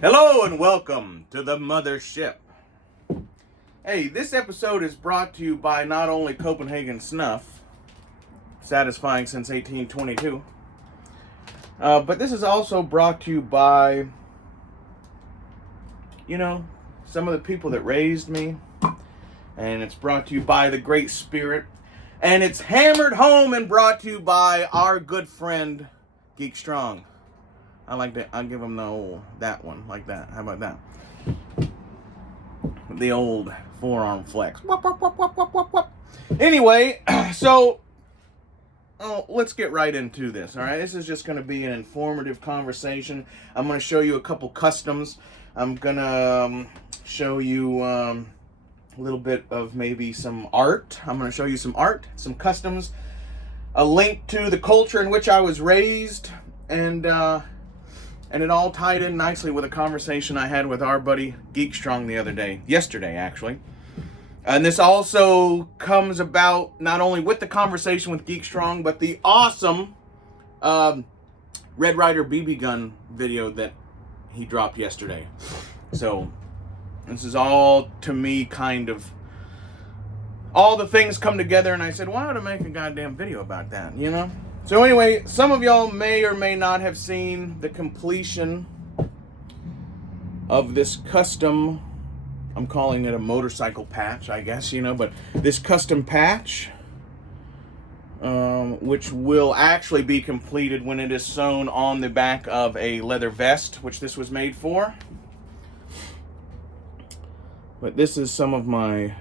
Hello and welcome to the mothership. Hey, this episode is brought to you by not only Copenhagen Snuff, satisfying since 1822, but this is also brought to you by, some of the people that raised me, and it's brought to you by the Great Spirit, and it's hammered home and brought to you by our good friend, Geek Strong. I like that. I'll give him that one, like that. How about that? The old forearm flex. Whoop, whoop, whoop, whoop, whoop, whoop, whoop. Anyway, so let's get right into this, all right? This is just going to be an informative conversation. I'm going to show you a couple customs. I'm going to show you a little bit of maybe some art. I'm going to show you some art, some customs, a link to the culture in which I was raised, and it all tied in nicely with a conversation I had with our buddy Geek Strong yesterday actually. And this also comes about not only with the conversation with Geek Strong, but the awesome Red Ryder BB gun video that he dropped yesterday. So this is all, to me, kind of all the things come together, and I said, why would I make a goddamn video about that, So anyway, some of y'all may or may not have seen the completion of this custom, I'm calling it a motorcycle patch, I guess, but this custom patch, which will actually be completed when it is sewn on the back of a leather vest, which this was made for. But this is some of my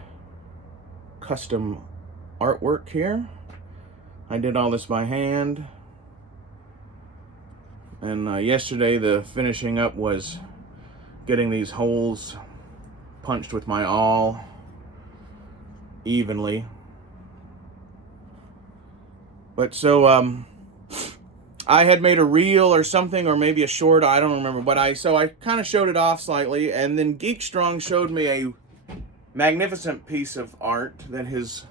custom artwork here. I did all this by hand, and yesterday the finishing up was getting these holes punched with my awl evenly. But so I had made a reel or something, or maybe a short, I don't remember, but I kind of showed it off slightly, and then Geek Strong showed me a magnificent piece of art that his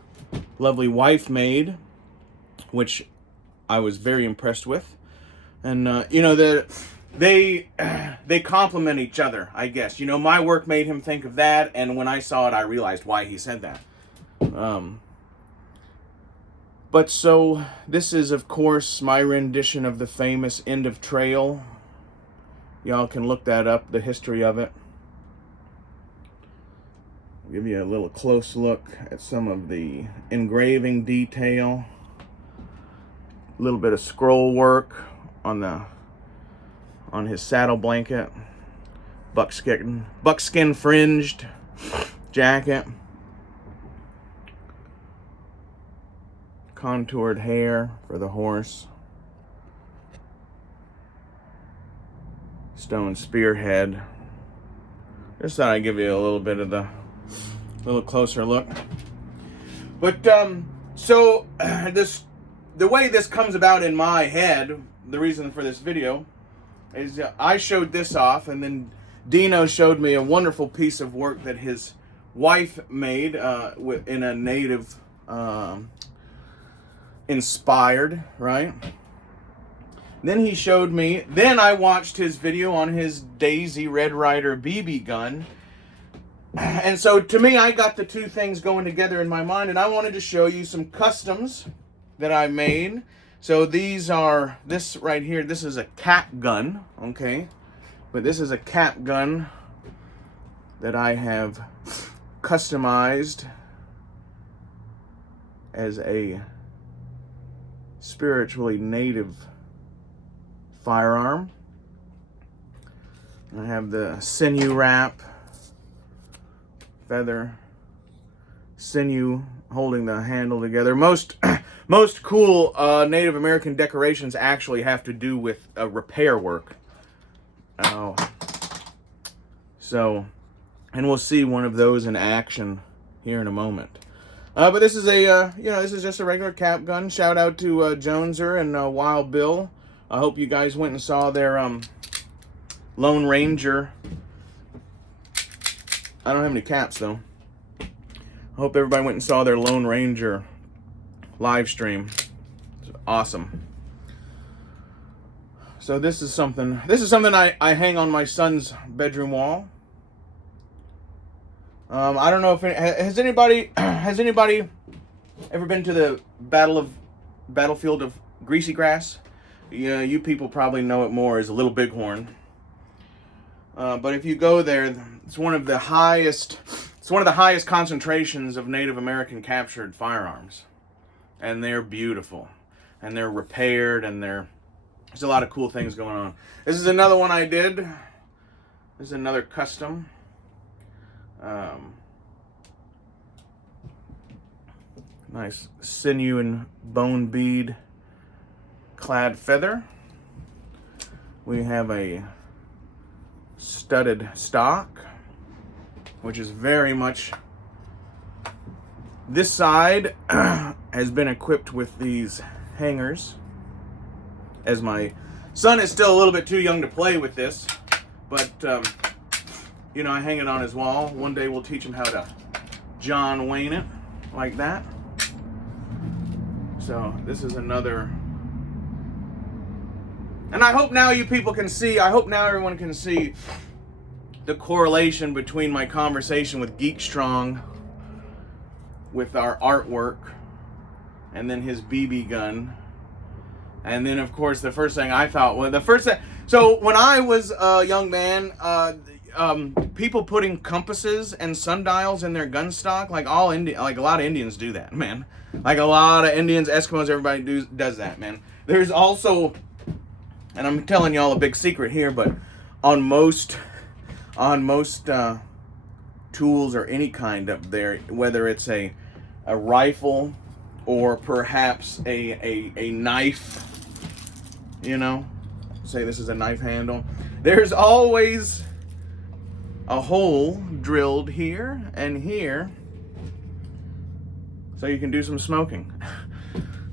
lovely wife made, which I was very impressed with. And they complement each other, I guess. My work made him think of that, and when I saw it, I realized why he said that. But so this is, of course, my rendition of the famous End of Trail. Y'all can look that up, the history of it. I'll give you a little close look at some of the engraving detail. A little bit of scroll work on his saddle blanket, buckskin fringed jacket, contoured hair for the horse, stone spearhead. Just thought I'd give you a little bit of the little closer look. But so the way this comes about in my head, the reason for this video, is I showed this off, and then Dino showed me a wonderful piece of work that his wife made in a native inspired, right? Then he showed me, then I watched his video on his Daisy Red Ryder BB gun. And so to me, I got the two things going together in my mind, and I wanted to show you some customs that I made. So this right here, this is a cap gun, okay? But this is a cap gun that I have customized as a spiritually native firearm. I have the sinew wrap, feather, sinew holding the handle together. Most cool Native American decorations actually have to do with repair work. So, and we'll see one of those in action here in a moment. But this is this is just a regular cap gun. Shout out to Joneser and Wild Bill. I hope you guys went and saw their Lone Ranger. I don't have any caps though. I hope everybody went and saw their Lone Ranger live stream. It's awesome. So this is something I hang on my son's bedroom wall. I don't know if has anybody ever been to the battlefield of Greasy Grass? Yeah, you people probably know it more as a Little Bighorn. But if you go there, it's one of the highest concentrations of Native American captured firearms, and they're beautiful, and they're repaired, and there's a lot of cool things going on. This is another one I did. This is another custom. Nice sinew and bone bead clad feather. We have a studded stock, which is very much, this side has been equipped with these hangers, as my son is still a little bit too young to play with this, but you know, I hang it on his wall. One day we'll teach him how to John Wayne it like that. So this is another, and I hope now you people can see, I hope now everyone can see the correlation between my conversation with Geek Strong, with our artwork, and then his BB gun. And then, of course, the first thing I thought was, so when I was a young man, people putting compasses and sundials in their gun stock, like a lot of Indians do that, man. Like a lot of Indians, Eskimos, everybody does that, man. There's also, and I'm telling y'all a big secret here, but on most tools or any kind up there, whether it's a rifle or perhaps a knife, you know, say this is a knife handle, there's always a hole drilled here and here so you can do some smoking.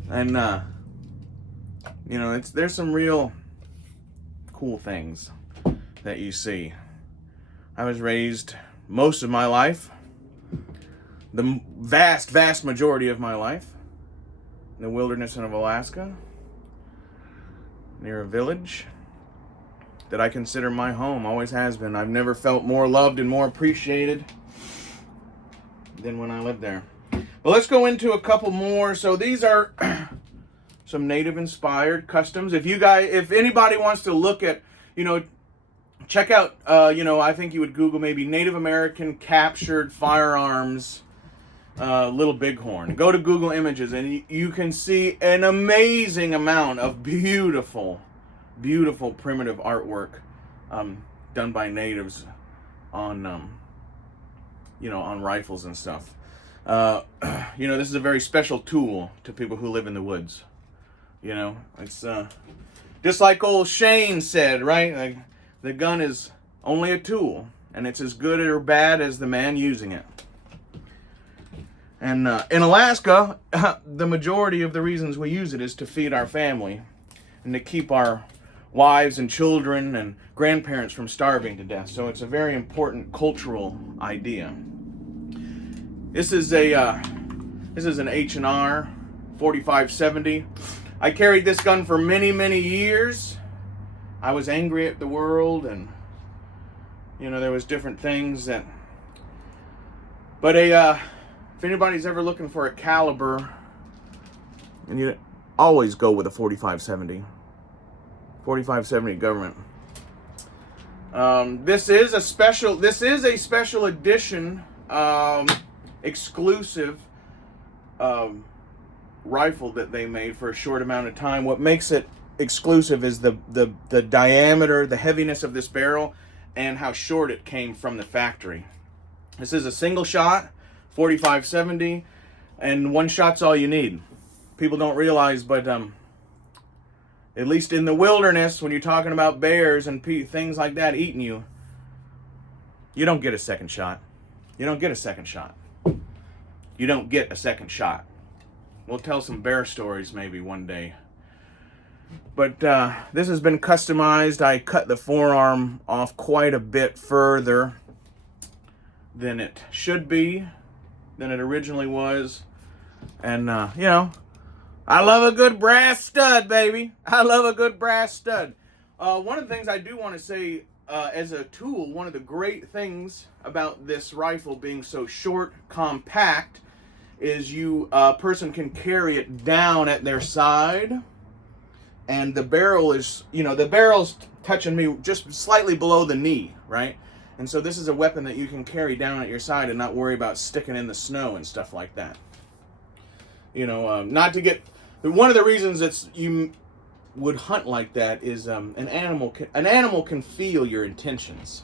And you know, there's some real cool things that you see. I was raised most of my life, the vast majority of my life, in the wilderness of Alaska, near a village that I consider my home, always has been. I've never felt more loved and more appreciated than when I lived there. Well, let's go into a couple more. So these are some native inspired customs. If anybody wants to look at, you know, check out, you know, I think you would Google maybe Native American captured firearms, Little Bighorn. Go to Google Images and you can see an amazing amount of beautiful primitive artwork done by natives on, you know, on rifles and stuff. You know, this is a very special tool to people who live in the woods. You know, it's just like old Shane said, right? Like, the gun is only a tool, and it's as good or bad as the man using it. And in Alaska, the majority of the reasons we use it is to feed our family and to keep our wives and children and grandparents from starving to death. So it's a very important cultural idea. This is an H&R 4570. I carried this gun for many years. I was angry at the world, and you know, there was different things that, but if anybody's ever looking for a caliber, and you always go with a 4570 government. This is a special edition, exclusive rifle that they made for a short amount of time. What makes it exclusive is the diameter, the heaviness of this barrel, and how short it came from the factory. This is a single shot 4570, and one shot's all you need. People don't realize, but at least in the wilderness, when you're talking about bears and things like that eating you, you don't get a second shot. You don't get a second shot. You don't get a second shot. We'll tell some bear stories maybe one day. But this has been customized. I cut the forearm off quite a bit further than it should be, than it originally was. And, you know, I love a good brass stud, baby. I love a good brass stud. One of the things I do want to say as a tool, one of the great things about this rifle being so short, compact, is a person can carry it down at their side, and the barrel is, the barrel's touching me just slightly below the knee, right? And so this is a weapon that you can carry down at your side and not worry about sticking in the snow and stuff like that. Not to get, one of the reasons you would hunt like that is an animal can feel your intentions.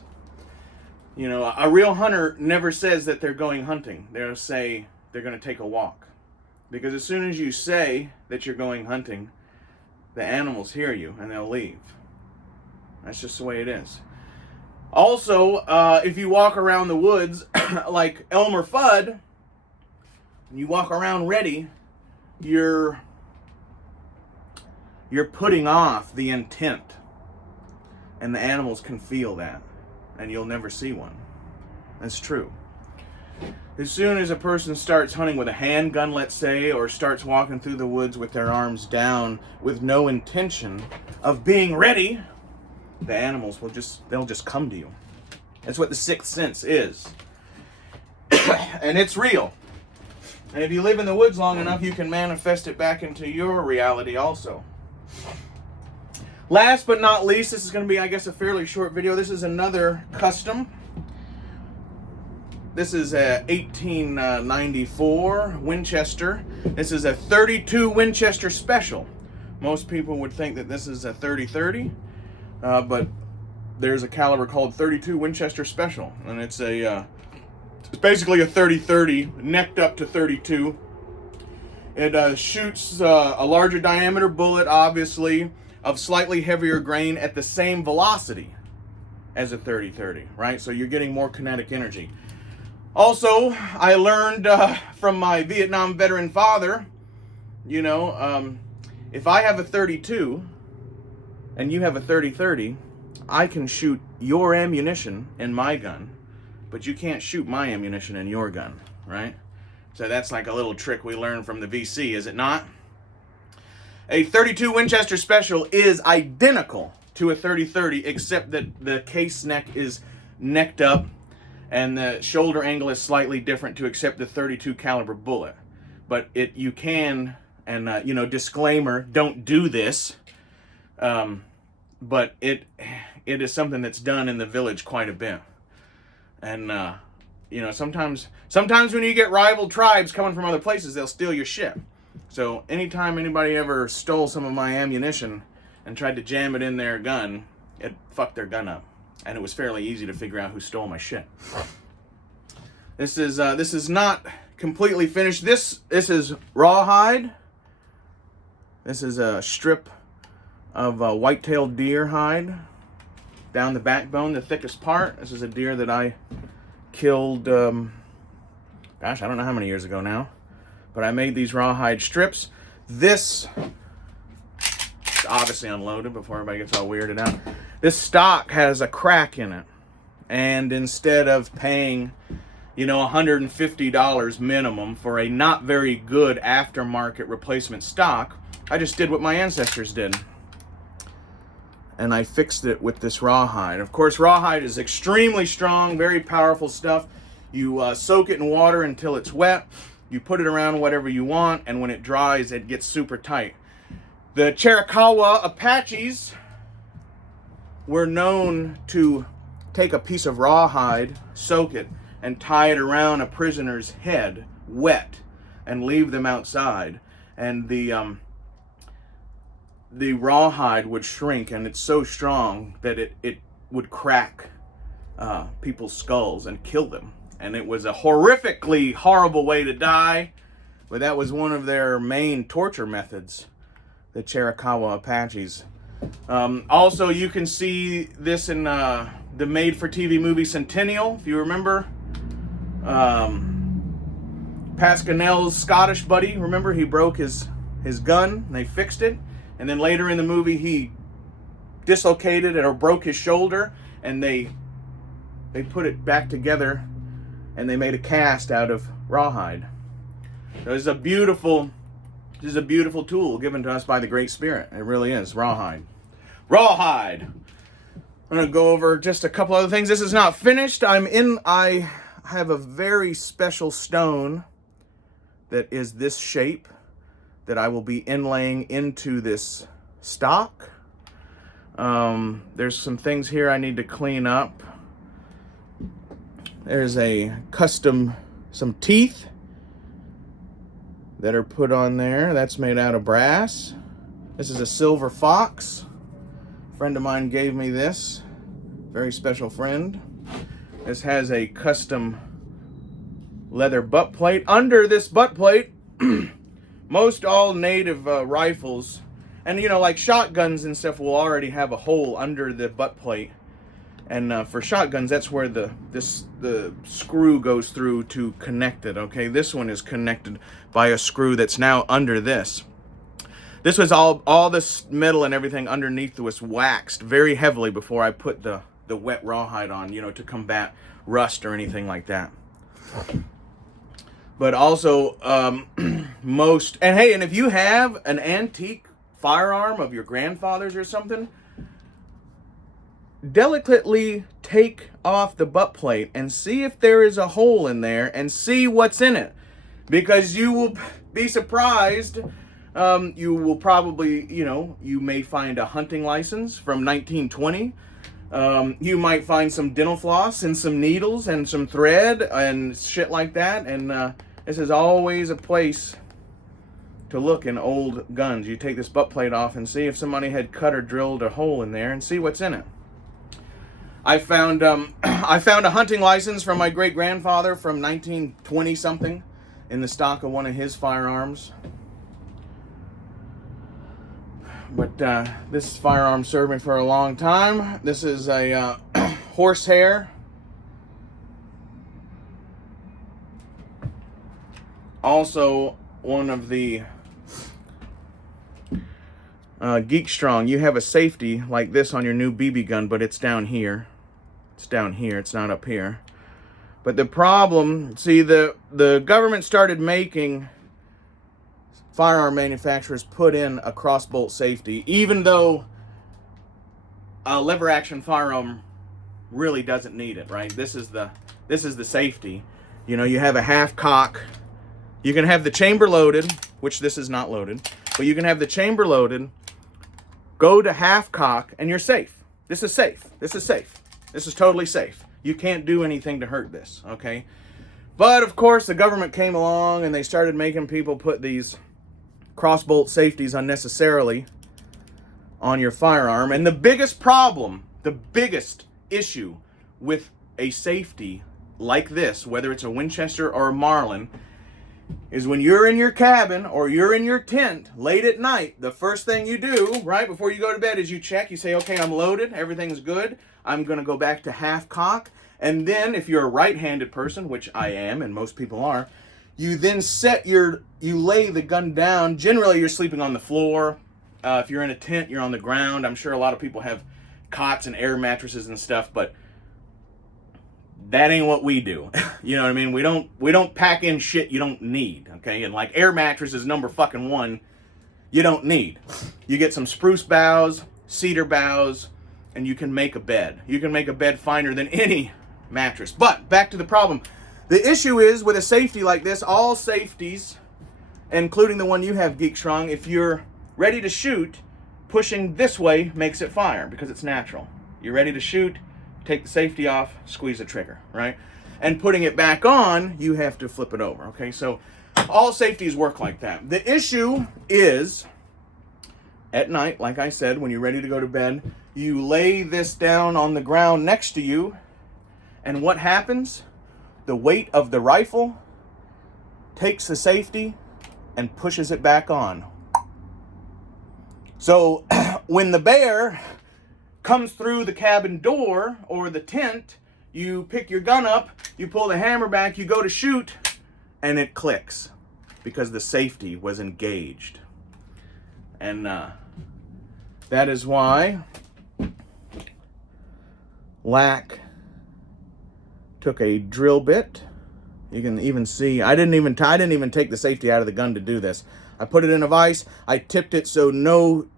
A real hunter never says that they're going hunting. They'll say they're going to take a walk, because as soon as you say that you're going hunting, the animals hear you and they'll leave. That's just the way it is. Also, if you walk around the woods like Elmer Fudd, and you walk around ready, you're putting off the intent, and the animals can feel that, and you'll never see one. That's true. As soon as a person starts hunting with a handgun, let's say, or starts walking through the woods with their arms down with no intention of being ready, the animals they'll just come to you. That's what the sixth sense is. And it's real. And if you live in the woods long enough, you can manifest it back into your reality also. Last but not least, this is going to be, I guess, a fairly short video. This is another custom. This is a 1894 Winchester. This is a 32 Winchester Special. Most people would think that this is a 30-30, but there's a caliber called 32 Winchester Special, and it's basically a 30-30 necked up to 32. It shoots a larger diameter bullet, obviously, of slightly heavier grain at the same velocity as a 30-30, right? So you're getting more kinetic energy. Also, I learned from my Vietnam veteran father, if I have a 32 and you have a 30-30, I can shoot your ammunition in my gun, but you can't shoot my ammunition in your gun, right? So that's like a little trick we learned from the VC, is it not? A 32 Winchester Special is identical to a 30-30, except that the case neck is necked up and the shoulder angle is slightly different to accept the 32 caliber bullet. But you can, and disclaimer, don't do this. But it is something that's done in the village quite a bit. And sometimes when you get rival tribes coming from other places, they'll steal your shit. So anytime anybody ever stole some of my ammunition and tried to jam it in their gun, it fucked their gun up. And it was fairly easy to figure out who stole my shit. This is not completely finished. This is rawhide. This is a strip of white-tailed deer hide down the backbone, the thickest part. This is a deer that I killed, gosh, I don't know how many years ago now. But I made these rawhide strips. This is obviously unloaded before everybody gets all weirded out. This stock has a crack in it. And instead of paying, $150 minimum for a not very good aftermarket replacement stock, I just did what my ancestors did. And I fixed it with this rawhide. Of course, rawhide is extremely strong, very powerful stuff. You soak it in water until it's wet. You put it around whatever you want, and when it dries, it gets super tight. The Chiricahua Apaches were known to take a piece of rawhide, soak it, and tie it around a prisoner's head, wet, and leave them outside. And the rawhide would shrink, and it's so strong that it would crack people's skulls and kill them. And it was a horrifically horrible way to die, but that was one of their main torture methods, the Chiricahua Apaches. Also, you can see this in the made-for-TV movie Centennial, if you remember. Pasquinel's Scottish buddy, remember, he broke his gun, and they fixed it. And then later in the movie, he dislocated it or broke his shoulder, and they put it back together, and they made a cast out of rawhide. So this is a beautiful tool given to us by the Great Spirit. It really is, rawhide. rawhide. I'm going to go over just a couple other things. This is not finished. I have a very special stone that is this shape that I will be inlaying into this stock. There's some things here I need to clean up. There's some teeth that are put on there. That's made out of brass. This is a silver fox. A friend of mine gave me this. Very special friend. This has a custom leather butt plate. Under this butt plate, most all native rifles, and like shotguns and stuff, will already have a hole under the butt plate. And for shotguns, that's where the screw goes through to connect it. Okay, this one is connected by a screw that's now under this. This was all this metal and everything underneath was waxed very heavily before I put the wet rawhide on, to combat rust or anything like that. But also, and if you have an antique firearm of your grandfather's or something, delicately take off the butt plate and see if there is a hole in there and see what's in it. Because you will be surprised. You will probably, you may find a hunting license from 1920. You might find some dental floss and some needles and some thread and shit like that. And this is always a place to look in old guns. You take this butt plate off and see if somebody had cut or drilled a hole in there and see what's in it. I found a hunting license from my great grandfather from 1920 something in the stock of one of his firearms. But this firearm served me for a long time. This is a horsehair. Also, one of the Geek Strong. You have a safety like this on your new BB gun, but it's down here. It's down here. It's not up here. But the problem, see, the government started making firearm manufacturers put in a crossbolt safety, even though a lever action firearm really doesn't need it, right? This is the safety. You have a half cock. You can have the chamber loaded, which this is not loaded, but you can have the chamber loaded, go to half cock, and you're safe. This is safe. This is safe. This is totally safe. You can't do anything to hurt this, okay? But of course, the government came along and they started making people put these crossbolt safeties unnecessarily on your firearm. And the biggest problem, the biggest issue with a safety like this, whether it's a Winchester or a Marlin, is when you're in your cabin or you're in your tent late at night, the first thing you do, right, before you go to bed is you check. You say, okay, I'm loaded. Everything's good. I'm going to go back to half cock. And then if you're a right-handed person, which I am and most people are, you then you lay the gun down. Generally, you're sleeping on the floor. If you're in a tent, you're on the ground. I'm sure a lot of people have cots and air mattresses and stuff, but that ain't what we do. You know what I mean? We don't pack in shit you don't need, okay? And like air mattresses number fucking 1, you don't need. You get some spruce boughs, cedar boughs, and you can make a bed. You can make a bed finer than any mattress. But back to the problem. The issue is with a safety like this, all safeties, including the one you have, Geek Strong, if you're ready to shoot, pushing this way makes it fire because it's natural. You're ready to shoot, take the safety off, squeeze the trigger, right? And putting it back on, you have to flip it over, okay? So all safeties work like that. The issue is, at night, like I said, when you're ready to go to bed, you lay this down on the ground next to you, and what happens? The weight of the rifle takes the safety and pushes it back on. So when the bear comes through the cabin door or the tent, you pick your gun up, you pull the hammer back, you go to shoot, and it clicks because the safety was engaged. And that is why Lack took a drill bit. You can even see, I didn't even take the safety out of the gun to do this. I put it in a vise. I tipped it so no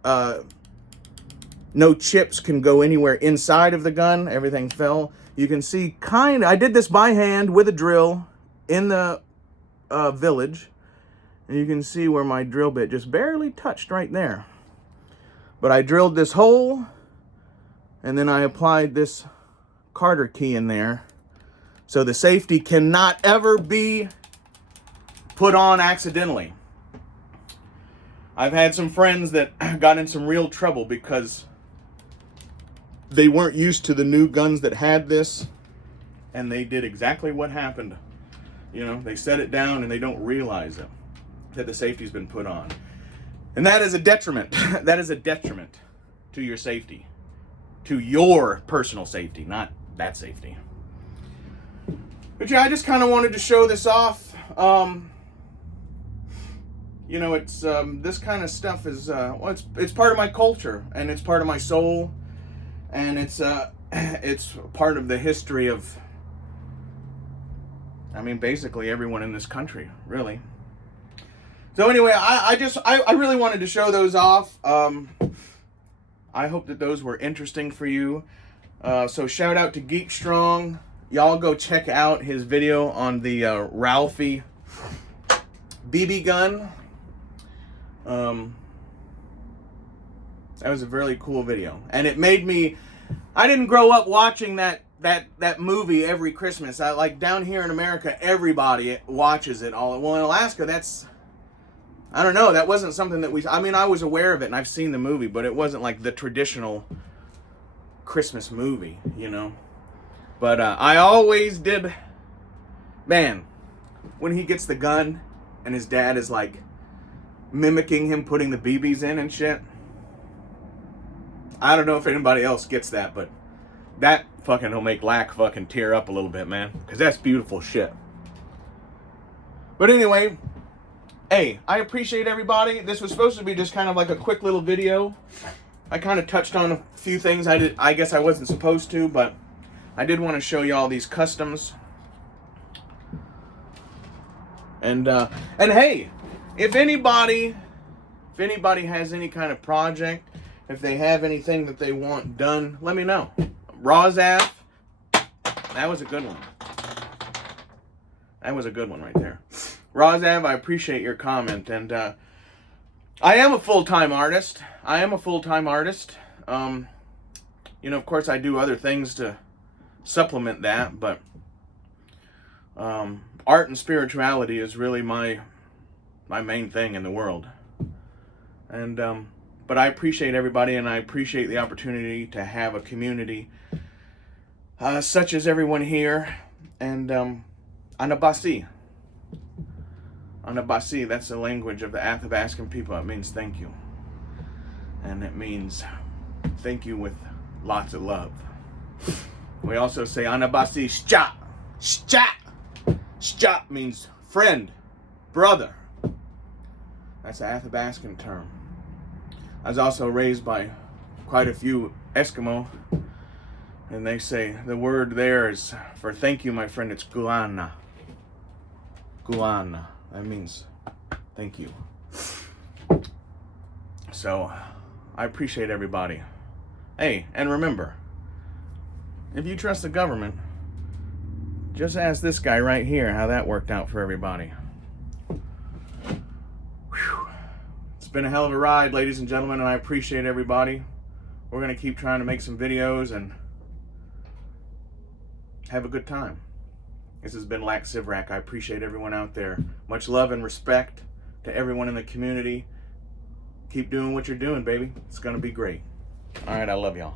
No chips can go anywhere inside of the gun. Everything fell. You can see I did this by hand with a drill in the village. And you can see where my drill bit just barely touched right there. But I drilled this hole, and then I applied this Carter key in there. So the safety cannot ever be put on accidentally. I've had some friends that got in some real trouble because they weren't used to the new guns that had this, and they did exactly what happened. You know, they set it down and they don't realize it, that the safety's been put on. And that is a detriment. That is a detriment to your safety, to your personal safety, not that safety. But yeah, I just kind of wanted to show this off. You know, it's this kind of stuff is well, it's part of my culture, and it's part of my soul, and it's part of the history of, I mean, basically everyone in this country, really. So anyway, I really wanted to show those off. I hope that those were interesting for you. So shout out to Geek Strong. Y'all go check out his video on the Ralphie BB gun. That was a really cool video, and it made me. I didn't grow up watching that movie every Christmas. I like down here in America, everybody watches it all. Well, in Alaska, I don't know. That wasn't something that I mean, I was aware of it and I've seen the movie, but it wasn't like the traditional Christmas movie, you know. But I always did. Man, when he gets the gun and his dad is like mimicking him putting the BBs in and shit. I don't know if anybody else gets that, but that fucking will make Lack fucking tear up a little bit, man. Because that's beautiful shit. But anyway, hey, I appreciate everybody. This was supposed to be just kind of like a quick little video. I kind of touched on a few things I guess I wasn't supposed to, but I did want to show you all these customs. And hey, if anybody has any kind of project, if they have anything that they want done, let me know. Rozav, that was a good one. That was a good one right there. Rozav, I appreciate your comment, and I am a full-time artist. You know, of course, I do other things to supplement that, but art and spirituality is really my main thing in the world. And but I appreciate everybody, and I appreciate the opportunity to have a community such as everyone here. And Anabasi, that's the language of the Athabascan people. It means thank you, and it means thank you with lots of love. We also say Anabasi Shcha. Shcha means friend, brother. That's an Athabascan term. I was also raised by quite a few Eskimo, and they say the word there is for thank you, my friend. It's Guana. Guana. That means thank you. So I appreciate everybody. Hey, and remember, if you trust the government, just ask this guy right here how that worked out for everybody. Whew. It's been a hell of a ride, ladies and gentlemen, and I appreciate everybody. We're going to keep trying to make some videos and have a good time. This has been Lack Sivak. I appreciate everyone out there. Much love and respect to everyone in the community. Keep doing what you're doing, baby. It's going to be great. All right, I love y'all.